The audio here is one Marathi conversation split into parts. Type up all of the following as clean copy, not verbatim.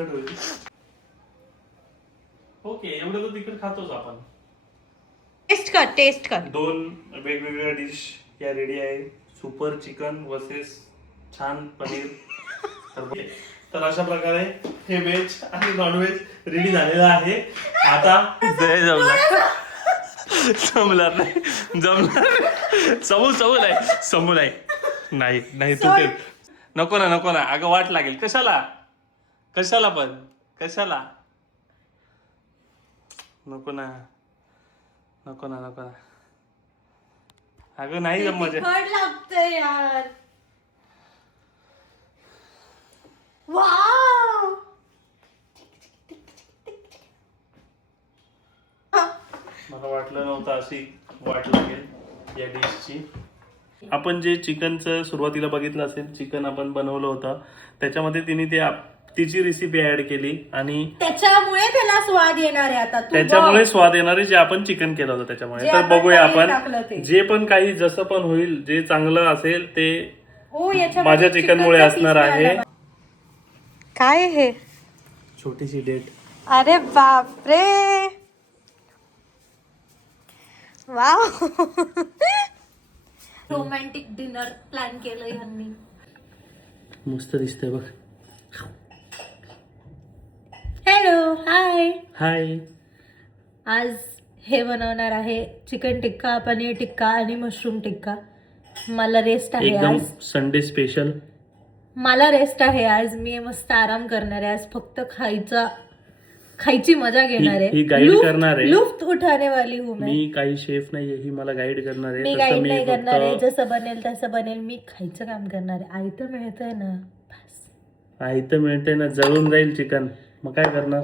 तिखट होईल. ओके, एवढं तर तिखट खातोच आपण. टेस्ट कर. 2 वेगवेगळ्या डिश या रेडी आहे. सुपर चिकन वर्सेस छान पनीर. तर अशा प्रकारे हे व्हेज आणि नॉनव्हेज रेडी झालेलं आहे. आता जमणार नाही, समू नाही तू ते नको ना अगं वाट लागेल. कशाला पण कशाला नको ना अगं नाही मजा लागतंय यार. वाव. मला वाटलं नव्हतं अशी वाट लागेल या डिशची. आपण जे चिकनचं सुरुवातीला बघितलं असेल, चिकन आपण बनवलं होतं, त्याच्यामध्ये तिने तिची रेसिपी ऍड केली आणि त्याच्यामुळे त्याला स्वाद येणार आहे. आता त्याच्यामुळे स्वाद येणार आहे जे आपण चिकन केलं होतं त्याच्यामुळे. तर बघूया आपण जे पण काही जसं पण होईल, जे चांगलं असेल ते माझ्या चिकनमुळे असणार आहे. काय हे छोटीशी डेट. अरे बापरे. वाव. रोमॅन्टिक डिनर प्लॅन केलं यांनी. मस्त दिसतंय बघ. हॅलो, हाय. आज हे बनवणार आहे चिकन टिक्का, पनीर टिक्का आणि मशरूम टिक्का. मला रेस्ट आहे एकदम आज. Sunday special. मला रेस्ट आहे आज. मी मस्त आराम करणार आहे आज. फक्त खायची मजा घेणार ही गाईड करणार आहे. लुफ्त उठाने वाली हूँ मैं. मी काही शेफ नाहीये, ही मला गाईड करणार आहे. मी गाईड नाही करणार आहे. जसं बनेल तसं बनेल. मी खायचं काम करणार आहे. आयतं मिळतंय ना, बस. आयतं मिळतंय ना, जळून जाईल चिकन, मग काय करणार?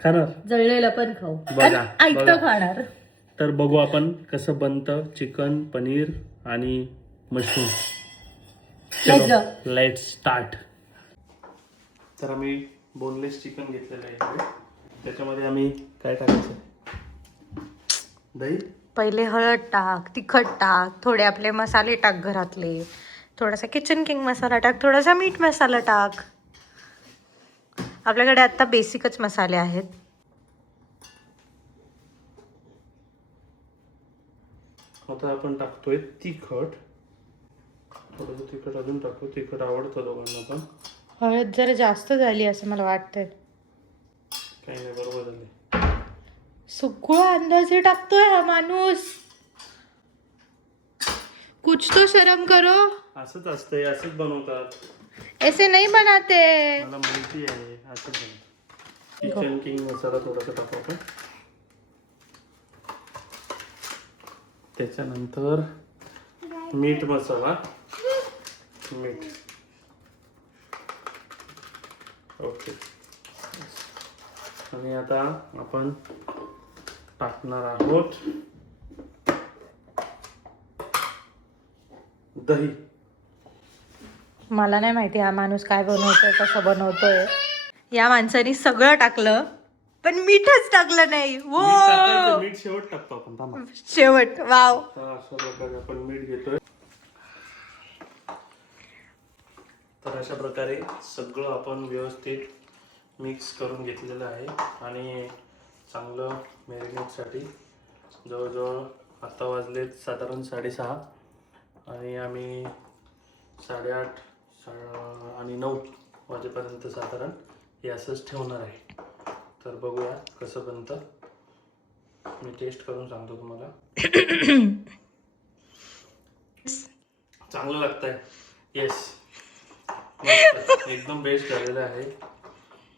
खाणार. जळलेलं पण खाऊ, बघा. आयतं खाणार. तर बघू आपण कसं बनतं चिकन, पनीर आणि मशरूम. Let's start. तर आम्ही बोनलेस चिकन घेतलेलं आहे. त्याच्यामध्ये आम्ही काय टाकायचं? दही. पहिले हळद टाक, तिखट टाक, थोडे आपले मसाले टाक घरातले, थोडासा किचन किंग मसाला टाक, थोडासा मीठ मसाला टाक. आपल्याकडे आता बेसिकच मसाले आहेत. आता आपण टाकतोय तिखट. थोडंसं तिखट अजून टाकतो. तिखट आवडतं दोघांना पण. हळद जरा जास्त झाली असं मला वाटतंय. काही नाही, बरोबर झाले. सगळं अंदाजे टाकतोय हा माणूस. कुछ तो शर्म करो. असंच असतंय, असंच बनवतात. ऐसे नहीं बनाते. मला माहिती आहे, असंच बनवतात. किचन किंग मसाला थोडासा टाकू आपण. त्याच्यानंतर मीठ मसाला. मीठ. ओके. आणि आता आपण टाकणार आहोत दही. मला नाही माहिती हा माणूस काय बनवतोय, कसं बनवतोय. या माणसाने सगळं टाकलं पण मीठच टाकलं नाही. मीठ शेवट टाकतो आपण. थांबा. शेवट. वाव. अशा प्रकारे आपण मीठ घेतोय. तर अशा प्रकारे सगळं आपण व्यवस्थित मिक्स करून घेतलेलं आहे आणि चांगलं मॅरिनेटसाठी जवळजवळ आता वाजलेत साधारण 6:30 आणि आम्ही 8:30 आणि 9 वाजेपर्यंत साधारण हे असंच ठेवणार आहे. तर बघूया कसं बनतं. मी टेस्ट करून सांगतो तुम्हाला. चांगलं लागतंय. येस, एकदम बेस्ट झालेलं आहे.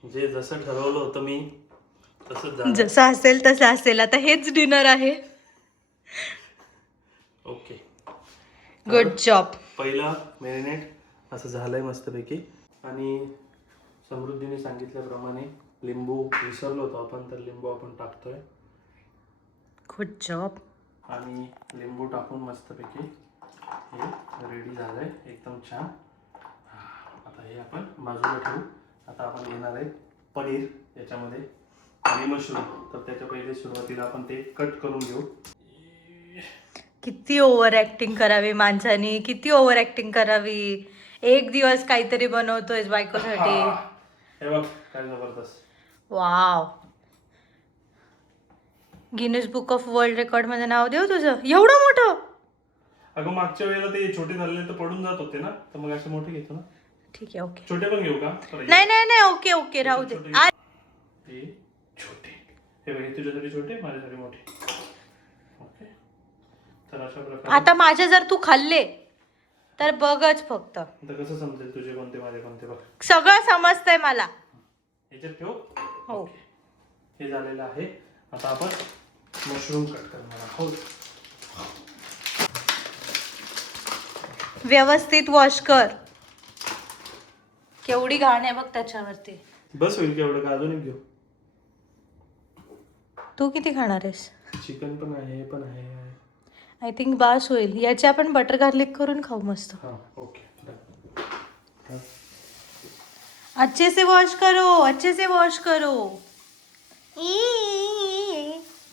जे जसं ठरवलं होतं मी तसंच झालं. जसं असेल तसं असेल. आता हेच डिनर आहे. Okay, good job. पहिलं मॅरिनेट असं झालंय मस्तपैकी. आणि समृद्धीने सांगितल्याप्रमाणे लिंबू विसरलो होतो आपण, तर लिंबू आपण टाकतोय. Good job. आणि लिंबू टाकून मस्तपैकी हे रेडी झालंय एकदम छान. आता हे आपण बाजूला ठेवू. आता आपण घेणार आहे पनीर याच्यामध्ये आणि मशरूम. तर त्याच्या पहिले सुरुवातीला आपण ते कट करून घेऊ. किती ओव्हर ऍक्टिंग करावी माणसाने, किती ओव्हर ऍक्टिंग करावी. एक दिवस काहीतरी बनवतोय बायकोसाठी. हे बघ काय जबरदस्त. Wow, Guinness book of world record मध्ये नाव देऊ तुझं. एवढं मोठं? अगं मागच्या वेळेला ते छोटे झालेले तर पडून जात होते ना, तर मग असे मोठे घेतो ना. ठीक आहे, ओके. छोटे पण घेऊ का? नाही नाही नाही, ओके ओके, राहू दे. हे छोटे, हे बघ, हे तुझ्यासाठी छोटे, माझ्यासाठी मोठे. ओके, तर अशा प्रकारे. आता माझे जर तू खाल्ले तर बघच फक्त. आता कसं समजेल तुझे कोणते माझे कोणते? बघ, सगळं समजतंय मला. याच्यात ठेव. हो. हे झालेलं आहे. आता आपण मशरूम कट करणार आहोत. व्यवस्थित वॉश कर. केवढी घाण आहे बघ त्याच्यावरती. बस होईल की एवढं का? अजून एक घेऊ. तू किती खाणार आहेस? चिकन पण आहे, हे पण आहे. आय थिंक बास होईल. याचे आपण बटर गार्लिक करून खाऊ मस्त. हां, ओके. अच्छे से वॉश करो, अच्छे से वॉश करो.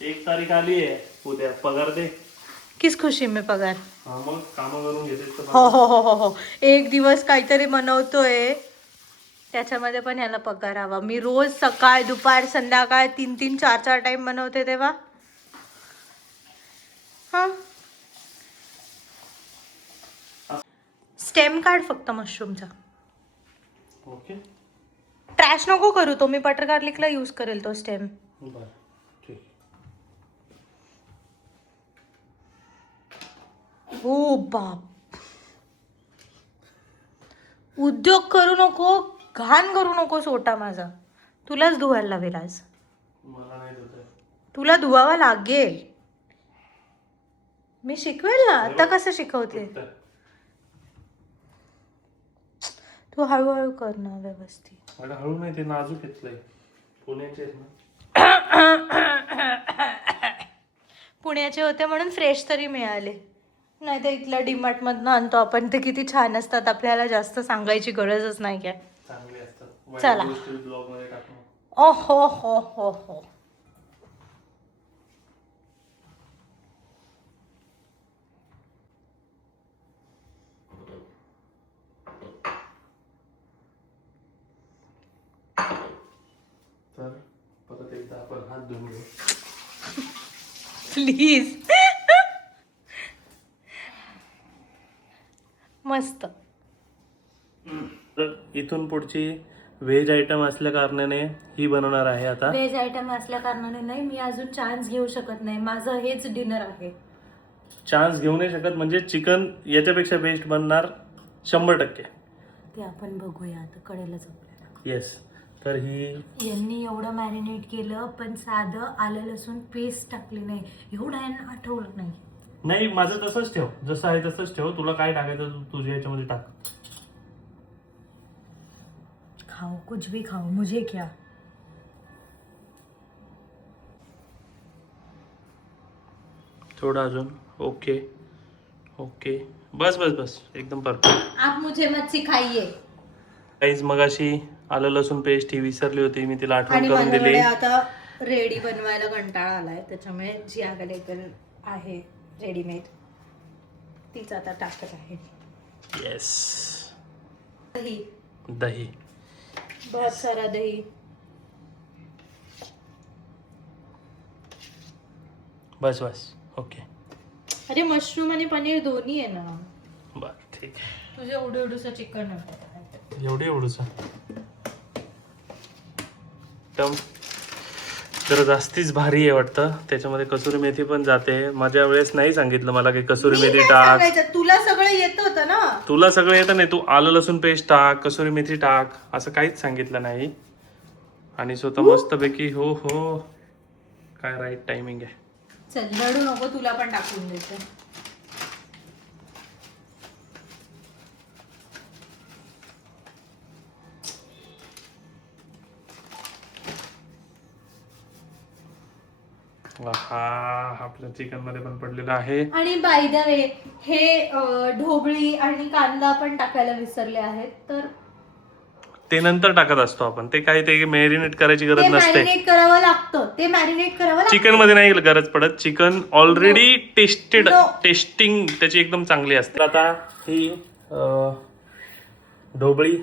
1 तारीख आली आहे, उद्या पगार दे. किस खुशी में पगार? हा, मग कामं करून घेते तर हो हो हो हो हो. एक दिवस काहीतरी मनवतोय त्याच्यामध्ये पण ह्याला पगार हवा. मी रोज सकाळ दुपार संध्याकाळ 3-3 4-4 टाइम बनवते तेव्हा. हा, स्टेम काढ फक्त मशरूमचा. ओके, ट्रॅश नको करू. तो मी बटर गार्लिकला यूज करेल तो स्टेम. बरं, ठीक. ओ बाप, उद्योग करू नको, घाण करू नको सोटा माझा. तुलाच धुवायला लावेल आज. मला नाही धुता येत. तुला धुवावा लागेल. मी शिकवेल ना. आता कसं शिकवते? तुटतं. तू हळूहळू कर ना व्यवस्थित. अगं हळू नाही, ते नाजूक घेतलंय. पुण्याचे आहेत ना. पुण्याचे होते म्हणून फ्रेश तरी मिळाले. नाही तर इथल्या डीमार्ट मधनं आणतो आपण, ते किती छान असतात. आपल्याला जास्त सांगायची गरजच नाही काय. चांगले असतात. चला. ब्लॉग मध्ये टाकू. ओ हो हो हो हो. तर परत एकदा आपण हात धुवून घेऊ. प्लीज. मस्त. तर इथून पुढची व्हेज आयटम असल्या कारणाने ही बनवणार आहे आता. व्हेज आयटम असल्या कारणाने नाही, मी अजून चान्स घेऊ शकत नाही. माझं हेच डिनर आहे. चान्स घेऊ नाही शकत म्हणजे चिकन याच्यापेक्षा बेस्ट बनणार 100%. ते आपण बघूया आता, कळेलच आपल्याला. येस. तर ही यांनी एवढं मॅरिनेट केलं पण साधं आलं लसूण पेस्ट टाकली नाही. एवढं यांना आठवलं नाही. नाही, माझं तसंच ठेव, जसं आहे तसंच ठेव. तुला काय टाकायचं तू तुझ्या याच्यामध्ये टाक. खाओ कुछ भी खाओ, मुझे क्या. थोडं अजून. ओके ओके, बस बस बस, एकदम परफेक्ट. आप मुझे मत सिखाइए. काहीच मगाशी आलं लसूण पेस्ट ही विसरली होती, मी तिला आठवण आणि करून दिली. माझ्याकडे आता रेडी बनवायला कंटाळा आलाय, त्याच्यामुळे जी अवेलेबल आहे रेडीमेड तीच आता टाकत आहे. येस. दही, दही. बहुत सारा दही. बस बस, ओके. अरे मशरूम आणि पनीर दोन्ही आहे ना. बर, ठीक आहे. तुझे एवढं एवढंसं चिकन आहे. एवढंच टम जरा जास्तीच भारी आहे वाटतं. त्याच्यामध्ये कसुरी मेथी पण जाते. माझ्या वेळेस नाही सांगितलं मला की कसुरी मेथी टाक. तुला सगळं येत होतं ना. तुला सगळं येतं नाही, तू आलं लसूण पेस्ट टाक, कसुरी मेथी टाक, असं काहीच सांगितलं नाही. आणि स्वतः मस्तपैकी. हो हो, काय राईट टायमिंग आहे. चल रडू नको, तुला पण टाकून देते. हा, आपल्या चिकन मध्ये पण पडलेलं आहे. आणि बाय द वे हे ढोबळी आणि कांदा पण टाकायला विसरले आहेत, तर ते नंतर टाकत असतो आपण. ते काय ते मॅरिनेट करायची गरज नसते. मॅरिनेट करावं लागतं. ते मॅरिनेट करावं लागतं. चिकन मध्ये नाही गरज पडत. चिकन ऑलरेडी टेस्टिंग त्याची एकदम चांगली असते. आता ही ढोबळी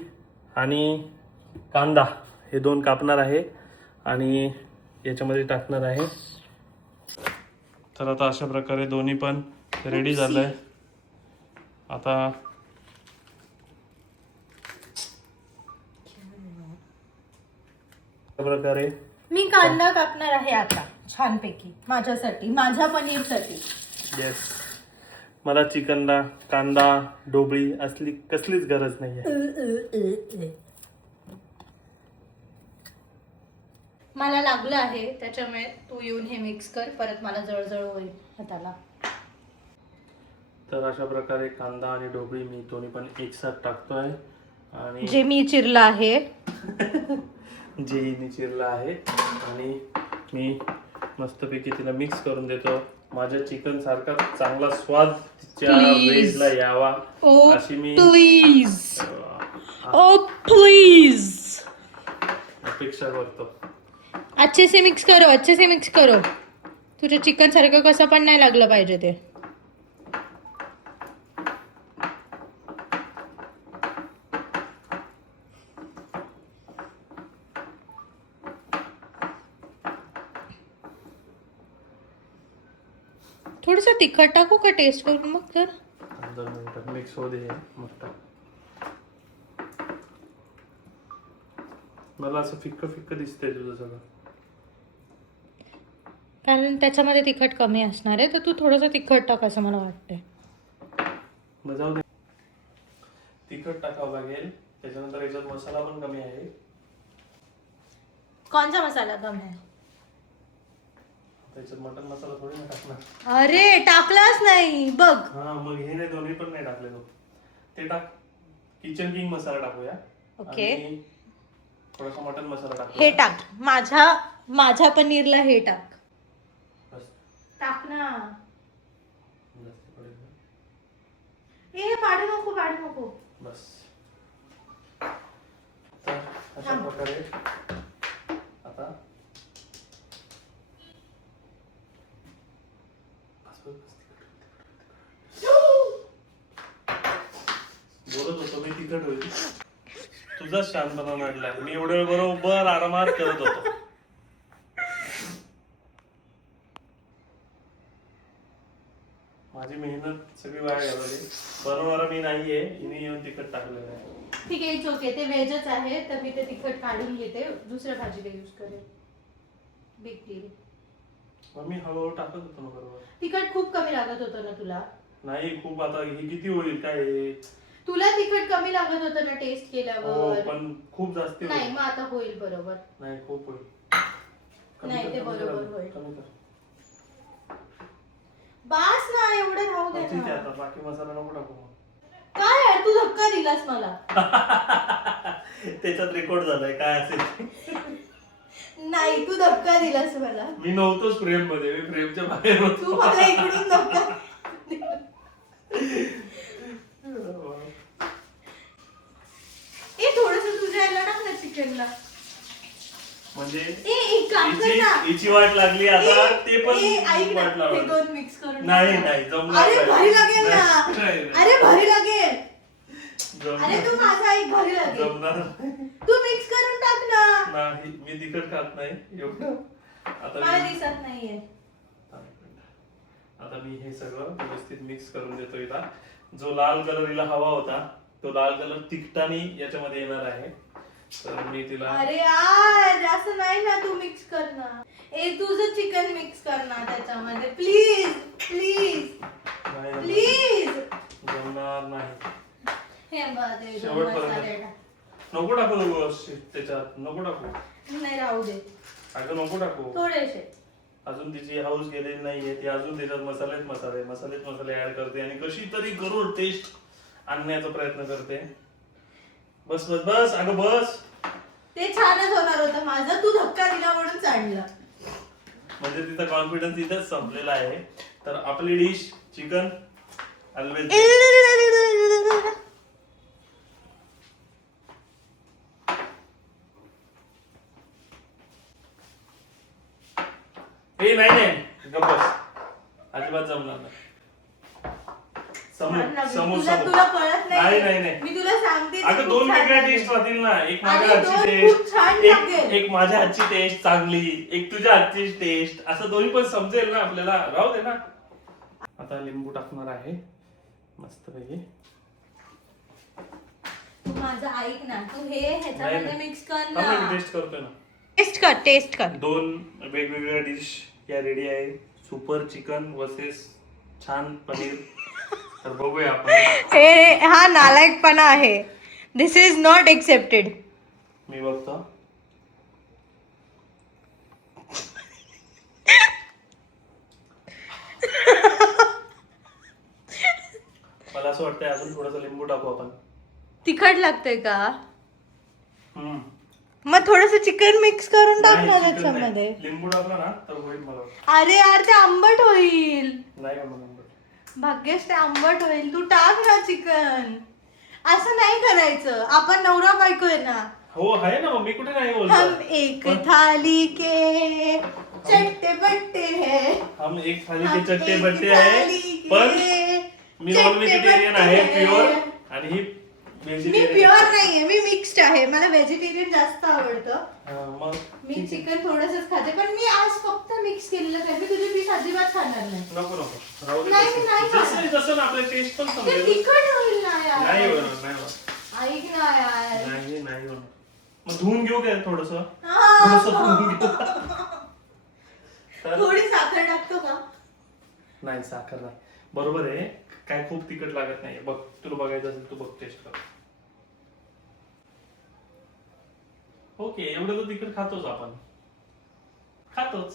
आणि कांदा हे 2 कापणार आहे आणि याच्यामध्ये टाकणार आहे. तर आता अशा प्रकारे दोन्ही पण रेडी झालंय. आता अशा प्रकारे मी कांदा कापणार आहे आता छानपैकी माझ्यासाठी, माझ्या पनीरसाठी. येस, मला चिकनला कांदा ढोबळी असली कसलीच गरज नाहीये. मला लागलं आहे त्याच्यामुळे तू येऊन हे मिक्स कर, परत मला जळजळ होईल हाताला. तर अशा प्रकारे कांदा आणि ढोबळी मी दोन्ही पण एकसाथ टाकतोय आणि जे मी चिरलं आहे जे हिने चिरलं आहे आणि मी मस्तपैकी तिला मिक्स करून देतो. माझ्या चिकन सारखा चांगला स्वाद तिच्या व्हेजला यावा अशी मी प्लीज प्लीज अपेक्षा करतो. अच्छे से मिक्स करो, अच्छे से मिक्स करो. तुझ्या चिकन सारखं कसं पण नाही लागलं पाहिजे ते. थोडस तिखट टाकू का टेस्ट करून मग? तर 2 मिनिटं मिक्स होऊ दे. मग टाक. मला असं फिक्क फिक्क दिसतंय तुझं सगळं. कारण त्याच्यामध्ये तिखट कमी असणार आहे, तर तू थोडंसं तिखट टाक असं मला वाटतंय. मग जाऊ दे, तिखट टाकावं लागेल. त्याच्यानंतर याच्यात मसाला पण कमी आहे. कोणता मसाला कमी आहे? त्याच्यात मटन मसाला थोडी ना टाकणार. अरे टाकलाच नाही बघ. हा मग हे नाही, दोन्ही पण नाही टाकले. ते टाक. किचन किंग मसाला टाकूया. ओके. आणि थोडासा मटन मसाला टाक. हे टाक, माझ्या पनीरला हे टाक. बस. टाक ना. जास्त पडेल ना. हे पाडू नको. बस. तर अशा प्रकारे आता बोलत होतो मी तिखट होईल. तुझाच शांतपणा नडलाय. मी एवढ्या वेळ बरोबर आरामात करत होतो. माझी मेहनत सगळी वाया घालवली. बनवणारा मी नाहीये, हिने येऊन तिखट टाकलेलं आहे. ठीक आहे, इट्स ओके. ते व्हेजच आहे तर मी ते तिखट काढून घेते, दुसऱ्या भाजीला यूज करेल. Big deal. मग मी हळूहळू टाकत होतो ना बरोबर. तिखट खूप कमी लागत होतं ना तुला? नाही खूप. आता हे किती होईल काय हे? तुला तिखट कमी लागत होतं ना टेस्ट हो केल्यावर? पण खूप जास्त नाही, होईल. मग आता होईल बरोबर. नाही खूप होईल. नाही, ते कमी बरोबर कर, होईल. कमी कर. बास ना, एवढं राहू दे ठीक आहे, ना. आता बाकी मसाला नको टाकू मग. काय यार, तू धक्का दिलास मला. त्याच्यात रेकॉर्ड झालाय काय असेल. नाही, तू धक्का दिलास मला. मी नव्हतोच फ्रेम मध्ये, मी फ्रेमच्या बाहेर तू होतो. मला इकडून धक्का. ए थोडस तुझ्या याला टाक ना चिकनला. म्हणजे एक काम कर ना. हिची वाट लागली आता. ते पण ऐक ना, वाट हे लावली. 2 मिक्स करून नाही टाक ना. नाही जमणार अरे नाही. भारी लागेल ना. नाही, नाही, नाही. अरे भारी लागेल. जमणार अरे तू माझा ऐक, भारी लागेल. जमणार नाही. तू मिक्स करून टाक ना. नाही मी तिखट खात नाही एवढं. आता मला मी दिसत नाहीये. आता मी हे सगळं व्यवस्थित मिक्स करून देतो. हिला जो लाल कलर हिला हवा होता तो लाल कलर तिखटाने याच्यामध्ये येणार आहे. तर मी तिला अरे यार असं नाही ना, तू मिक्स कर ना. ए तुझं चिकन मिक्स कर ना त्याच्यामध्ये प्लीज प्लीज नाही प्लीज. जमणार नाही. हे बघ ते 2 शेवटपर्यंत. मसाले टाक. नको टाकू त्याच्यात, नको टाकू. नाही राहू दे, अगं नको टाकू. थोडेसे. अजून तिची हाऊस गेलेली नाहीये. ती अजून त्याच्यात मसाले ऍड करते आणि कशी तरी करून टेस्ट आणण्याचा प्रयत्न करते. बस बस बस अगं बस. ते छानच होणार होतं माझं, तू धक्का दिला म्हणून चाललं. म्हणजे तिचा कॉन्फिडन्स इथेच संपलेला आहे. तर आपली डिश चिकन ऑलवेज. हे नाही नाही गप्प बस. अजिबात जमणार नाही. तुला तुला कळत नाही नाही नाही मी तुला सांगते अगं दोन वेगळ्या टेस्ट राहतील ना. एक माझ्या आणि हातची दोन खूप छान टेस्ट लागेल. एक माझ्या हातची टेस्ट चांगली, एक तुझ्या हातची टेस्ट, असं दोन्ही पण समजेल ना आपल्याला. राहू दे ना. आता लिंबू टाकणार आहे मस्तपैकी. तू माझं ऐक ना, तू हे ह्याच्यामध्ये मिक्स कर मी ना. टेस्ट करतोय ना. टेस्ट कर. दोन वेगवेगळ्या डिश या रेडी आहे. सुपर चिकन वर्सेस छान पनीर. तर बघूया आपण. हा नालायकपणा आहे. दिस इज नॉट एक्सेप्टेड. मी बघतो. मला असं वाटतंय अजून थोडंसं लिंबू टाकू आपण. तिखट लागतंय का? हम्म. मग थोडस चिकन मिक्स करून टाक नाही, ना chicken त्याच्यामध्ये. नाही. लिंबू टाकला ना तर होईल मला. अरे यार ते आंबट होईल. नाही का मला. भाग्येश ते आंबट होईल. तू टाक ना चिकन. असं नाही करायचं. आपण नवरा बायको आहे ना. हो आहे ना. मग मी कुठे नाही हम बोलतो. एक थाली के चट्टे बट्टे है. हम एक थाली के हम चट्टे एक बट्टे थाली आहे. के पण मी नॉन व्हेजिटेरियन आहे चट्टे प्युअर. बट्टे आणि ही मी व्हेजिटेरियन. प्युअर नाहीये. मी मिक्स्ड आहे. मला व्हेजिटेरियन जास्त आवडतं. मग मी चिकन थोडंसंच खाते. पण मी आज फक्त मिक्स केलेलं काय. मी तुझी पीस अजिबात खाणार नाही. नको नको राहू दे. नाही, मी नाही जसं जसं ना आपल्या टेस्ट पण ते समजेल. तिखट होईल ना यार. नाही होणार नाही होणार. ऐक ना यार. नाही नाही होणार. मग धुवून घेऊ काय थोडस. हा. धुवून घेऊ. तर थोडी साखर टाकतो का? नाही साखर नाही. बरोबर आहे. काय खूप तिखट लागत नाही. बघ तुला बघायचं असेल तू बघ टेस्ट कर. ओके एवढं तर तिखट खातोच आपण. खातोच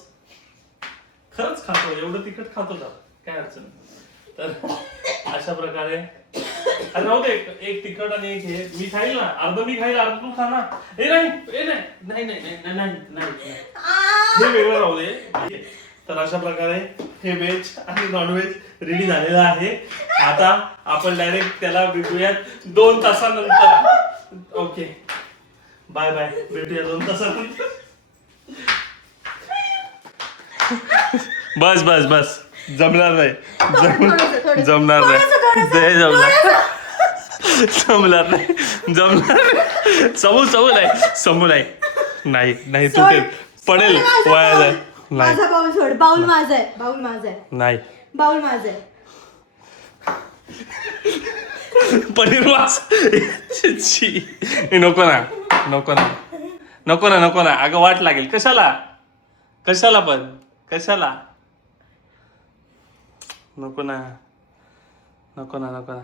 खरंच खातो. एवढं तिखट खातोच आपण. काय अडचण नाही. तर अशा प्रकारे अरे राहू दे. एक तिखट आणि एक हे. मी खाईल ना. अर्ध मी खाईल अर्ध तू खा ना. ए नाही नाही नाही नाही नाही नाही नाही. हे वेगळं राहू दे. तर अशा प्रकारे हे व्हेज आणि नॉनव्हेज रेडी झालेलं आहे. आता आपण डायरेक्ट त्याला भेटूयात 2 तासानंतर. Okay bye bye. भेटूया 2 तासानंतर. बस बस बस. जमणार नाही. जमणार नाही. जमणार नाही. जमणार नाही. समू नाही. नाही नाही तुटेल पडेल वाया जाईल. नाही माझा बाउल सोड. बाउल माझा आहे. बाउल माझा आहे. नाही बाउल माझा आहे. पनीर वास. छी. नको ना नको ना नको ना नको ना. अगं वाट लागेल. कशाला कशाला पण कशाला. नको ना नको ना नको ना.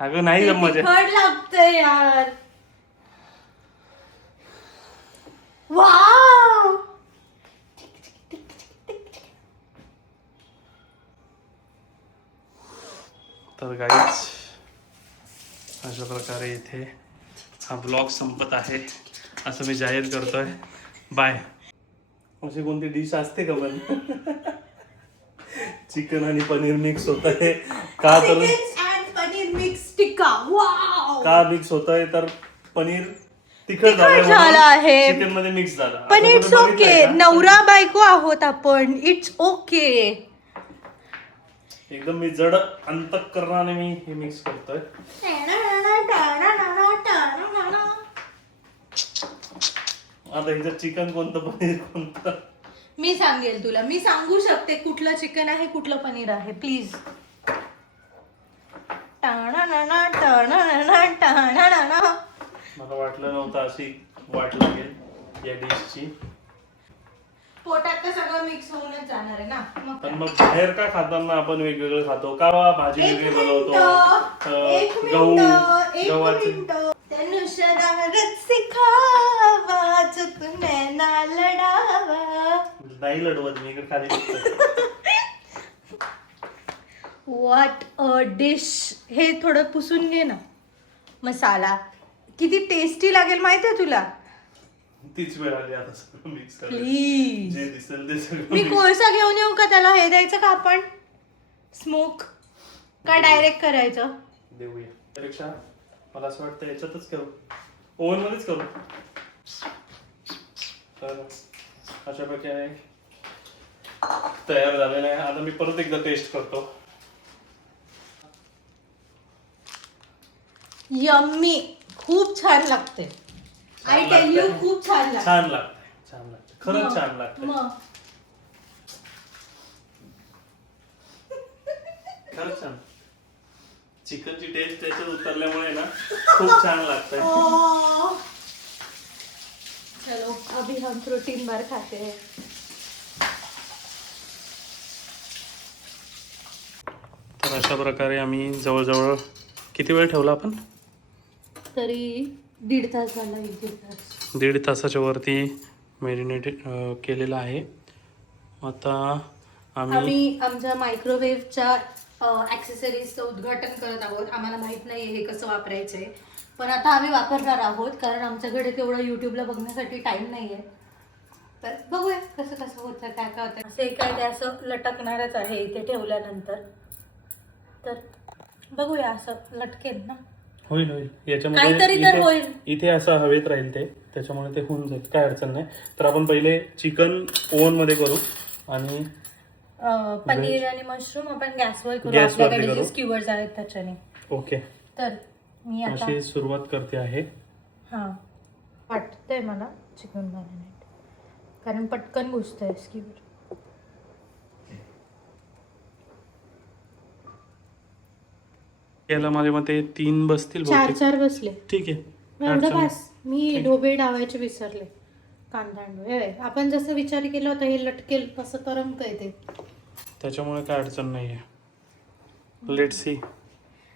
अगं नाही जम मजा. तिखट लागतंय यार. वाव. तर गाईच अशा प्रकारे इथे हा ब्लॉग संपत आहे असं मी जाहीर करतोय. बाय. अशी कोणती डिश असते का पण चिकन आणि पनीर मिक्स होत आहे का? तर पनीर मिक्स टिक्का. वाव. का मिक्स होत आहे तर पनीर तिखट झालं आहे. चिकन मध्ये मिक्स झालं. पण इट्स ओके. नवरा बायको आहोत आपण. It's okay. एकदम मी जड अंतःकरणाने मी हे मिक्स करतोय. आता हिचं चिकन कोणतं पनीर कोणतं. मी सांगेल तुला. मी सांगू शकते कुठलं चिकन आहे कुठलं पनीर आहे. प्लीज. मला वाटलं नव्हतं अशी वाट लागेल या डिशची. पोटात तर सगळं मिक्स होऊनच जाणार आहे ना. पण मग बाहेर का खाताना आपण वेगवेगळं खातो का? भाजी वेगळी बनवतो. गहू गव्हाचे नाही लढवत मी इकडे खाली बघतोय. What a dish. हे थोडं पुसून घे ना. मसाला किती टेस्टी लागेल माहितीये तुला. तीच वेळ आली आता सगळं मिक्स करायला. प्लीज. जे दिसेल ते सगळं मी mix. कोळसा घेऊन येऊ का त्याला? हे द्यायचं का आपण स्मोक का डायरेक्ट करायचं? देऊया. त्यापेक्षा मला असं वाटतं याच्यातच करू. ओव्हन मध्येच करू. तर अशा प्रकारे तयार झालेलं आहे. आता मी परत एकदा टेस्ट करतो. यम्मी, खूप छान लागते. आय टेल यू, खूप छान लागते. छान लागते, छान लागते, खरंच मग, छान लागते. मग खरंच छान. चिकनची टेस्ट त्याच्यात उतरल्यामुळे ना खूप छान लागतंय. चलो अभी हम प्रोटीन बार खाते हैं. तर अशा प्रकारे आम्ही जवळजवळ किती वेळ ठेवला आपण? तरी 1.5 तास झाला. 1.5 तास. 1.5 तासाच्या वरती मॅरिनेट केलेलं आहे. आता आम्ही आमच्या मायक्रोवेव्हच्या ॲक्सेसरीजचं उद्घाटन करत आहोत. आम्हाला माहित नाही हे कसं वापरायचं आहे, पण आता आम्ही वापरणार आहोत कारण आमच्याकडे तेवढा यूट्यूबला बघण्यासाठी टाईम नाही आहे. तर बघूया कसं कसं होतं, काय काय होतं. असं काय ते असं लटकणारच आहे इथे ठेवल्यानंतर. तर बघूया, असं लटकेल ना. होईल होईल काहीतरी तर होईल. इथे असं हवेत राहील ते, त्याच्यामुळे ते होऊन जाईल, काय अडचण नाही. तर आपण पहिले चिकन ओव्हन मध्ये करू आणि पनीर आणि मशरूम आपण गॅसवर करू. गॅसवरती आपल्याकडे करू. जे स्क्यूअर्स आहेत त्याच्याने. ओके. तर मी आता अशी सुरुवात करते आहे. हां, वाटतंय मला चिकन मॅरिनेट, कारण पटकन घुसतंय स्क्यूअर. याला माझ्या मते 3 बसतील बहुतेक. 4 बसले. ठीक आहे. एवढं अडचण नाही. पास. मी ढोबळे डावायचे विसरले. कांदा हे आपण जसं विचार केला होता हे लटकेल तसं तरंगतंय ते. त्याच्यामुळे काय अडचण नाहीये. Let see.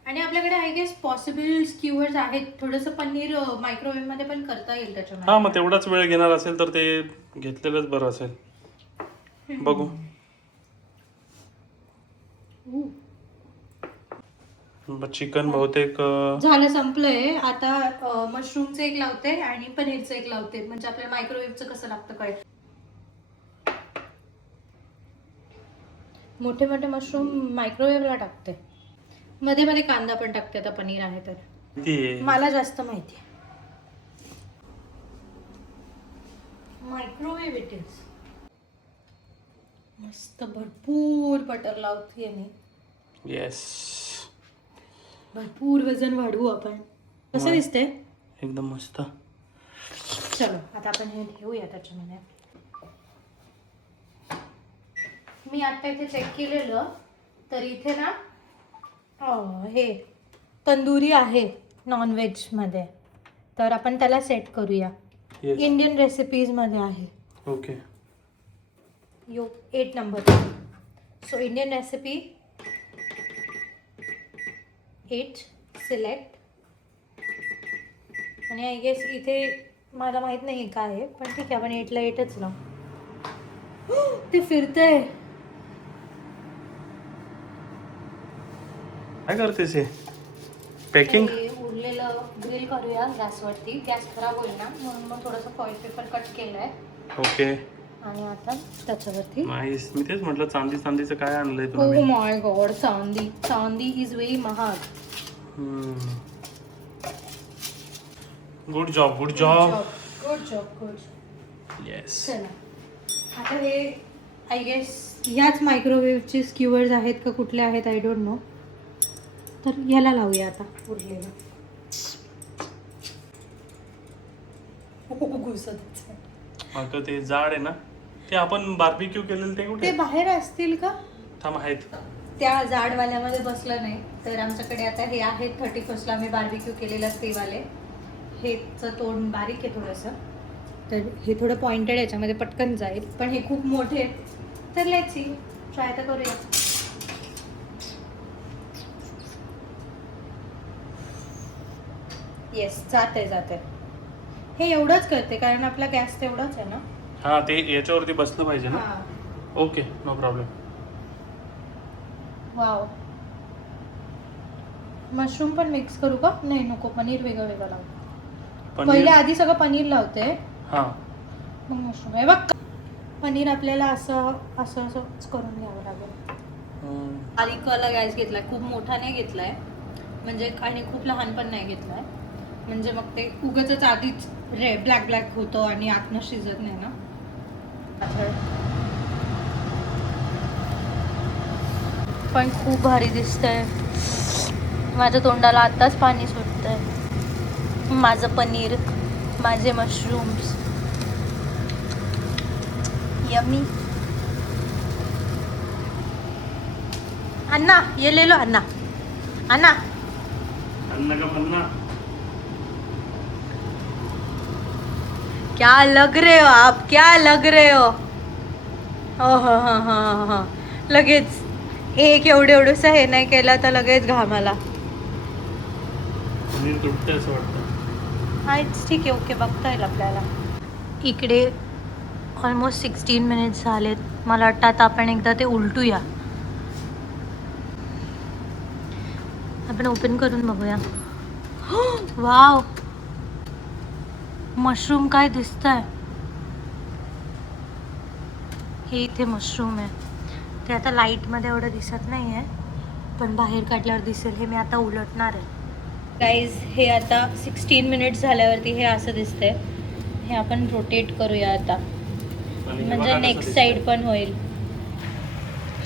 आणि आपल्याकडे आय गेस पॉसिबल स्क्यूअर्स आहेत. थोडंसं पनीर मायक्रोवेव्ह मध्ये पण करता येईल त्याच्यामध्ये. हा, मग तेवढाच वेळ घेणार असेल तर ते घेतलेलंच बरं असेल. बघू. चिकन बहुतेक झालं, संपलंय. आता मशरूमचं एक लावते आणि पनीरचं एक लावते, म्हणजे आपल्याला मायक्रोवेव्हचं कसं लागतं कळेल. मोठे मोठे मशरूम मायक्रोवेव्हला टाकते, मध्ये मध्ये कांदा पण टाकते. आता पनीर आहे तर मला जास्त माहिती आहे. Microwave it is. मस्त भरपूर बटर लावते मी. येस. भरपूर वजन वाढवू आपण. कसं दिसतंय? एकदम मस्त. चलो आता आपण हे ठेवूया त्याच्यामध्ये. मी आता इथे चेक केलेलं तर इथे ना हे तंदुरी आहे नॉनव्हेज मध्ये, तर आपण त्याला सेट करूया. इंडियन रेसिपीज मध्ये आहे. ओके. यो 8 number. So Indian recipe 8 select. आणि आय गेस इथे मला माहित नाही काय आहे, पण ठीक आहे आपण 8ला 8च लावू. ते फिरतंय. काय करतेस हे? पॅकिंग. उरलेलं ग्रिल करूया गॅसवरती. गॅस खराब होईल ना, म्हणून मग थोडंसं फॉईल पेपर कट केलंय. ओके. आणि आता त्याच्यावरती नाईस. मी तेच म्हटलं चांदीचं काय आणलंय तुम्ही? ओ माय गॉड, चांदी इज व्हेरी महाग. Good job. Good job. Yes. चला आता हे आय गेस ह्याच मायक्रोवेव्हचे स्क्यूअर्स आहेत का कुठले आहेत आय डोंट नो. तर ह्याला लावूया आता उरलेलं. मग ते जाड आहे ना, ते आपण बार्बिक्यू केलेलं ते ते कुठे? बाहेर असतील का? थांब, आहेत. त्या जाडवाल्यामध्ये बसलं नाही तर आमच्याकडे आता हे आहेत 31ला आम्ही बार्बिक्यू केलेलं ते वाले. हेचं तोंड बारीक आहे थोडंसं, तर हे थोडं पॉइंटेड याच्यामध्ये पटकन जाईल, पण हे खूप मोठे आहेत. तर लेट्स सी, ट्राय तर करूया. येस, जाते. हे एवढंच करते कारण आपला गॅस तेवढाच आहे ना. हा, ते याच्यावरती बसलं पाहिजे ना. हां. Okay, no problem. Wow. Mushroom पण मिक्स करू का? नाही नको, पनीर वेगळं लावतो. पहिले आधी सगळं पनीर लावते, हा, मग मशरूम. हे बघ, पनीर आपल्याला असं करून घ्यावं लागेल. बारीकवाला गॅस घेतलाय, खूप मोठा नाही घेतलाय, म्हणजे आणि खूप लहान पण नाही घेतलाय, म्हणजे मग ते उगाचच आधीच ब्लॅक होतं आणि आतनं शिजत नाही ना. पण खूप भारी दिसतंय. माझ्या तोंडाला आत्ताच पाणी सुटलं. होतंय. माझं पनीर, माझे मशरूम्स, यम्मी. अन्ना ये ले लो, अन्ना अन्ना. अन्ना का पन्ना. क्या लग रहे हो आप, क्या लग रहे हो. हो. लगेच एक एवढंसं हे नाही केलं तर लगेच घामाला. पनीर तुटतंय असं वाटतं. हा ठीक आहे, ओके, बघता येईल आपल्याला. इकडे ऑलमोस्ट 16 मिनिट्स झालेत. मला वाटतं आता आपण एकदा ते उलटूया. आपण ओपन करून बघूया. वाव, मशरूम काय दिसतंय. हे इथे मशरूम आहे. ते आता लाईटमध्ये एवढं दिसत नाही आहे, पण बाहेर काढल्यावर दिसेल. हे मी आता उलटणार आहे. गाईज, हे आता 16 मिनिट्स झाल्यावरती हे असं दिसतंय. हे आपण रोटेट करूया आता, आणि हे म्हणजे बघा कसं नेक्स्ट दिसतंय. साईड पण होईल.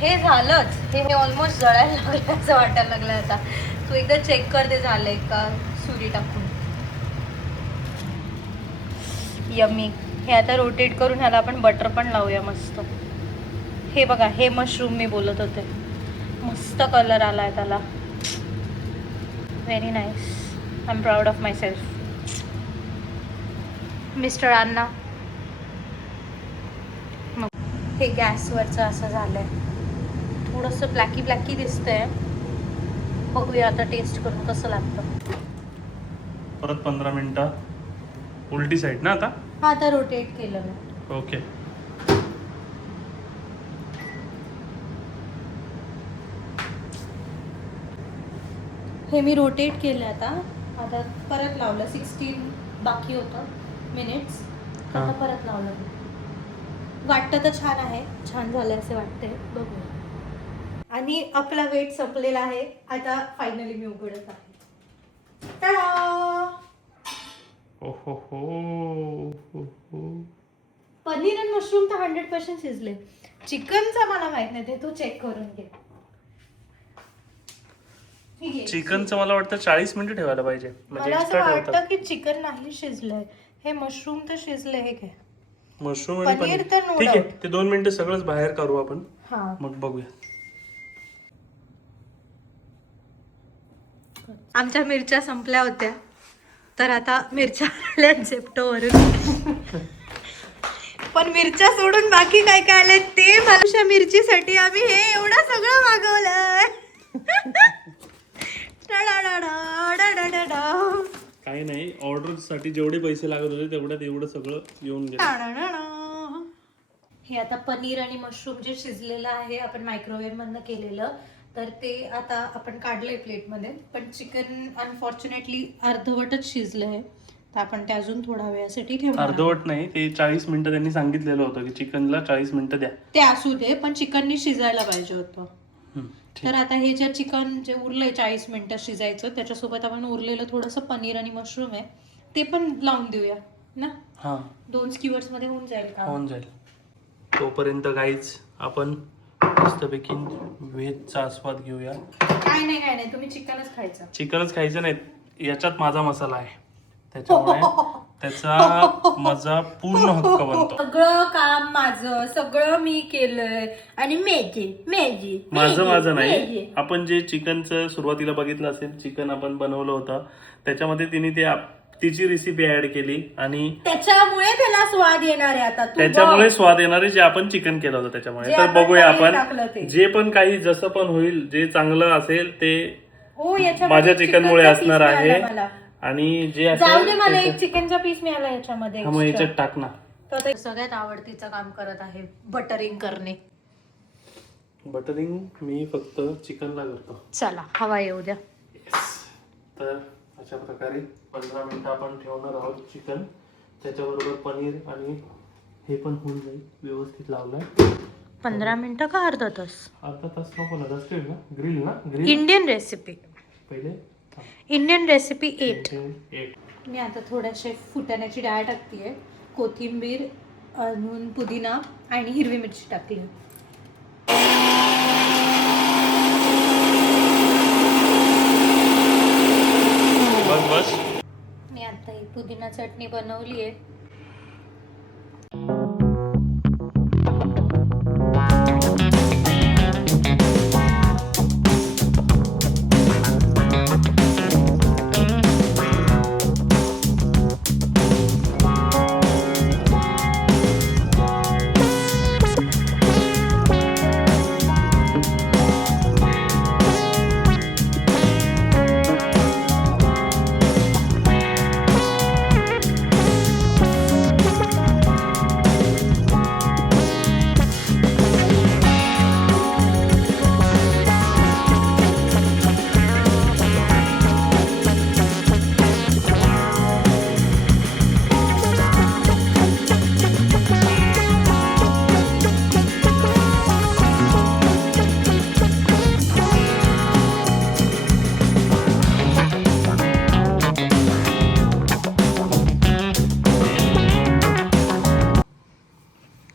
हे झालंच. हे ऑलमोस्ट जळायला लागलं असं वाटायला लागलं आता. तू एकदा चेक कर ते झालंय का सुरी टाकून. यम्मी. हे आता रोटेट करून ह्याला आपण बटर पण लावूया मस्त. हे बघा, हे मशरूम मी बोलत होते. मस्त कलर आलाय त्याला. Very nice. I am proud of myself. Mister Anna. हे गॅसवरचं असं झालंय. थोडंसं ब्लॅकी दिसतंय. बघूया आता टेस्ट करून कसं लागतं. परत 15 मिनिटं उलटी साईड ना आता. हा, आता रोटेट केलं मी. ओके. हे मी रोटेट केलं आता. आता परत लावलं. 16 बाकी होतं मिनिट्स. आता परत लावलं मी. वाटतं तर छान आहे, छान झालं असं वाटतंय. बघूया. आणि आपला वेट संपलेला आहे. आता फायनली मी उघडत आहे. पनीर आणि मशरूम तर 100% शिजले. चिकनचा मला माहित नाही, ते तू चेक करून घे. चिकनचं मला वाटतं 40 मिनिटं ठेवायला पाहिजे, म्हणजे मला असं एक्स्ट्रा वाटतं ठेवतात. की चिकन नाही शिजलंय. हे मशरूम तर शिजले. हे काय मशरूम आणि पनीर पनीर तर no ठीक आहे. doubt. ते 2 मिनिटं सगळंच बाहेर काढू आपण, हा. मग बघूया. आमच्या मिरच्या संपल्या होत्या, तर आता मिरच्या आल्या झेप्टोवरून. पण मिरच्या सोडून बाकी काय काय आलंय ते मला. मिरचीसाठी आम्ही हे एवढं सगळं मागवलंय. काही नाही, ऑर्डर साठी जेवढे पैसे लागत होते तेवढ्यात एवढं सगळं येऊन गेलं. हे आता पनीर आणि मशरूम जे शिजलेलं आहे आपण मायक्रोवेव्ह मधनं केलेलं, तर ते आता आपण काढलंय प्लेटमध्ये. पण चिकन अनफॉर्च्युनेटली अर्धवटच शिजलंय, तर आपण ते अजून थोडा वेळासाठी ठेवणार. अर्धवट नाही, ते 40 मिनिटं त्यांनी सांगितलेलं होतं की चिकनला 40 मिनिटं द्या. ते असू दे, पण चिकननी शिजायला पाहिजे होतं. तर आता हे जे चिकन जे उरलंय 40 मिनिटं शिजायचं, त्याच्यासोबत आपण उरलेलं थोडंसं पनीर आणि मशरूम आहे ते पण लावून देऊया ना. हां, 2 स्कीवर्स मध्ये होऊन जाईल का? होऊन जाईल. तोपर्यंत गाईज आपण मस्तपैकी व्हेजचा आस्वाद घेऊया. काय नाही, तुम्ही चिकनच खायचं. चिकनच खायचं नाही, याच्यात माझा मसाला आहे, त्याच्यामुळे त्याचा माझा पूर्ण हक्क बनतो. सगळं काम माझं, सगळं मी केलंय. आणि माझं नाही. आपण जे चिकनचं सुरुवातीला बघितलं असेल, चिकन आपण बनवलं होतं, त्याच्यामध्ये तिने तिची रेसिपी ऍड केली आणि त्याच्यामुळे त्याला स्वाद येणार आहे. आता त्याच्यामुळे स्वाद येणारे जे आपण चिकन केलं होतं त्याच्यामुळे. जे तर आपण बघूया टाकलं आपण ते. जे पण काही जसं पण होईल, जे चांगलं असेल ते याच्यामध्ये माझ्या चिकनमुळे चिकनचा असणार piece आहे. मिळाला मला. आणि जे जाऊ दे, मला एक चिकनचा पीस मिळाला याच्यामध्ये. मग याच्यात टाक ना. तर सगळ्यात आवडतीचं काम करत आहे बटरिंग करणे. बटरिंग मी फक्त चिकनला करतो. चला, हवा येऊ द्या. तर अशा प्रकारे 15 मिनिटं आपण ठेवणार आहोत चिकन. त्याच्याबरोबर पनीर आणि हे पण होऊन जाईल व्यवस्थित लावलंय. 15 मिनिटं का अर्धा तास? अर्धा तास नको ना, रस्ते ना, ग्रिल ना, ग्रिल. इंडियन रेसिपी, पहिले इंडियन रेसिपी 8. 8. मी आता थोड्याशे फुटाण्याची डाळ टाकतीये, कोथिंबीर, अजून पुदिना आणि हिरवी मिरची टाकली. बस आता ही पुदिना चटणी बनवली आहे.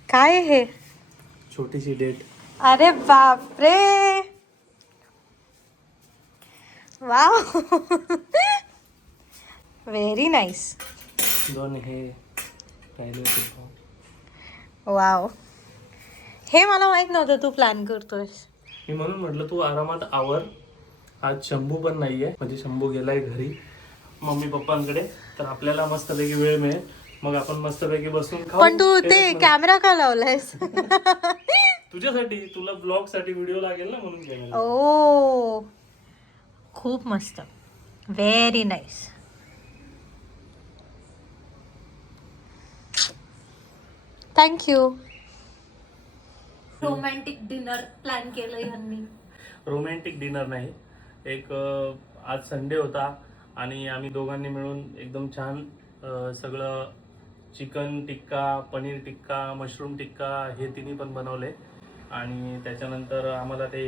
काय हे? छोटीशी डेट. अरे बापरे, वाव, व्हेरी नाईस. दोन हे राहिले होते. वाव, हे मला माहित नव्हतं तू प्लॅन करतोयस. मी म्हणून म्हटलं तू आरामात आवर. आज शंभू पण नाहीये, म्हणजे शंभू गेलाय घरी मम्मी पप्पांकडे, तर आपल्याला मस्तपैकी वेळ मिळेल, मग आपण मस्तपैकी बसून खाऊ. पण तू ते कॅमेरा का लावलायस? तुझ्यासाठी, तुला ब्लॉग साठी व्हिडिओ लागेल ना म्हणून केलं. ओ, खूप मस्त, very nice. Thank you. Romantic dinner plan केलं यांनी. रोमॅन्टिक डिनर नाही, एक आज संडे होता आणि आम्ही दोघांनी मिळून एकदम छान सगळं चिकन टिक्का, पनीर टिक्का, मशरूम टिक्का हे तिन्ही पण बनवले आणि त्याच्यानंतर आम्हाला ते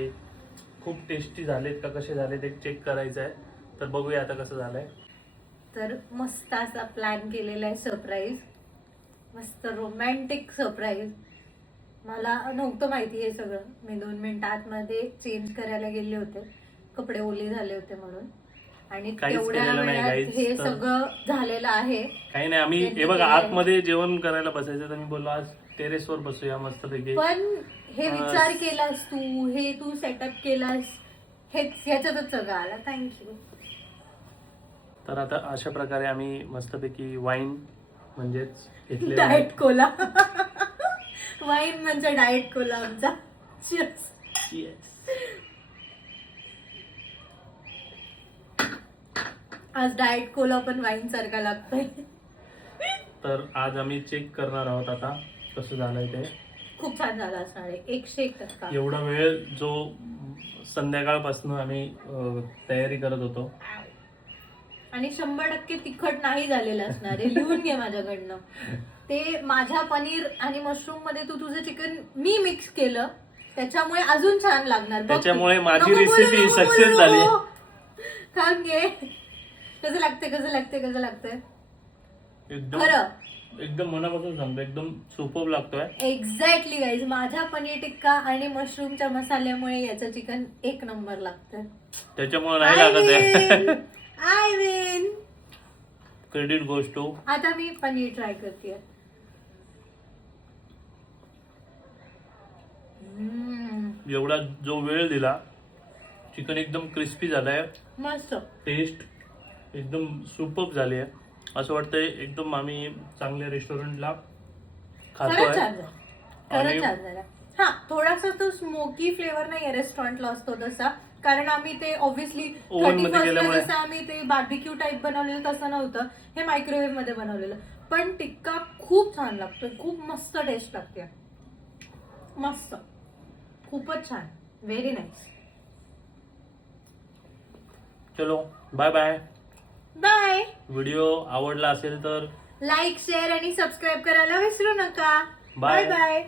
खूप टेस्टी झालेत का कसे झाले ते चेक करायचं आहे, तर बघूया आता कसं झालंय. तर मस्त असा प्लॅन केलेला आहे सरप्राईज, मस्त रोमॅन्टिक सरप्राईज. मला नव्हतं माहिती हे सगळं. मी 2 मिनिट आतमध्ये चेंज करायला गेले होते, कपडे ओले झाले होते म्हणून, आणि काहीच तेवढ्या केलेलं नाही वेळात guys. हे सगळं झालेलं आहे. काही नाही, आम्ही हे बघा आतमध्ये जेवण करायला बसायचं, तर मी बोललो आज टेरेसवर बसूया मस्तपैकी. पण हे विचार केलास तू, हे तू सेटअप केलास, हेच ह्याच्यातच सगळं आला. थँक्यू. तर आता अशा प्रकारे आम्ही मस्तपैकी वाईन म्हणजेच घेतलेलं डाएट कोला, वाईन म्हणजे डाएट कोला आमचा. Cheers. Yes. आज डाएट कोला पण वाईन सारखा लागतोय. तर आज आम्ही चेक करणार आहोत आता कसं झालंय ते. खूप छान झाला असणार आहे, 101%. एवढा वेळ जो संध्याकाळपासून आम्ही तयारी करत होतो, आणि 100% तिखट नाही झालेलं असणार आहे. लिहून घे माझ्याकडनं. ते माझ्या पनीर आणि मशरूम मध्ये तू तुझं चिकन मी मिक्स केलं, त्याच्यामुळे अजून छान लागणार. बघ तू. त्याच्यामुळे माझी नको बोलू, रेसिपी नको सक्सेस बोलू. झाली. खाऊन घे. कसं लागतंय, कसं लागतंय, कसं लागतंय एकदम खरं. एकदम मनापासून सांगतो, एकदम सुपर्ब लागतोय. एक्झॅक्टली गाईज, माझ्या पनीर टिक्का आणि मशरूमच्या मसाल्यामुळे याचं चिकन 1 नंबर लागतं. त्याच्यामुळे नाही लागत आहे. I win. Credit goes to. आता मी पनीर ट्राय करते. एवढा जो वेळ दिला, चिकन एकदम क्रिस्पी झालाय, मस्त. टेस्ट एकदम सुपर्ब झाली आहे. असं वाटतंय एकदम आम्ही चांगल्या रेस्टॉरंटला खरंच खातोय. छान झालं, आणि खरंच छान झालं. हा, थोडासा तो स्मोकी फ्लेवर नाही रेस्टॉरंटला असतो तसा, कारण आम्ही ते ऑब्व्हियसली Oven मध्ये 31st केल्यामुळे. जसं आम्ही ते बार्बिक्यू टाईप बनवलेलं तसं नव्हतं, हे मायक्रोवेव्ह मध्ये बनवलेलं. पण टिक्का खूप छान लागतोय, खूप मस्त टेस्ट लागते, मस्त, खूपच छान, व्हेरी नाईस. चलो बाय बाय. बाय. व्हिडिओ आवडला असेल तर लाईक, शेअर आणि सबस्क्राईब करायला विसरू नका. Bye. Bye bye.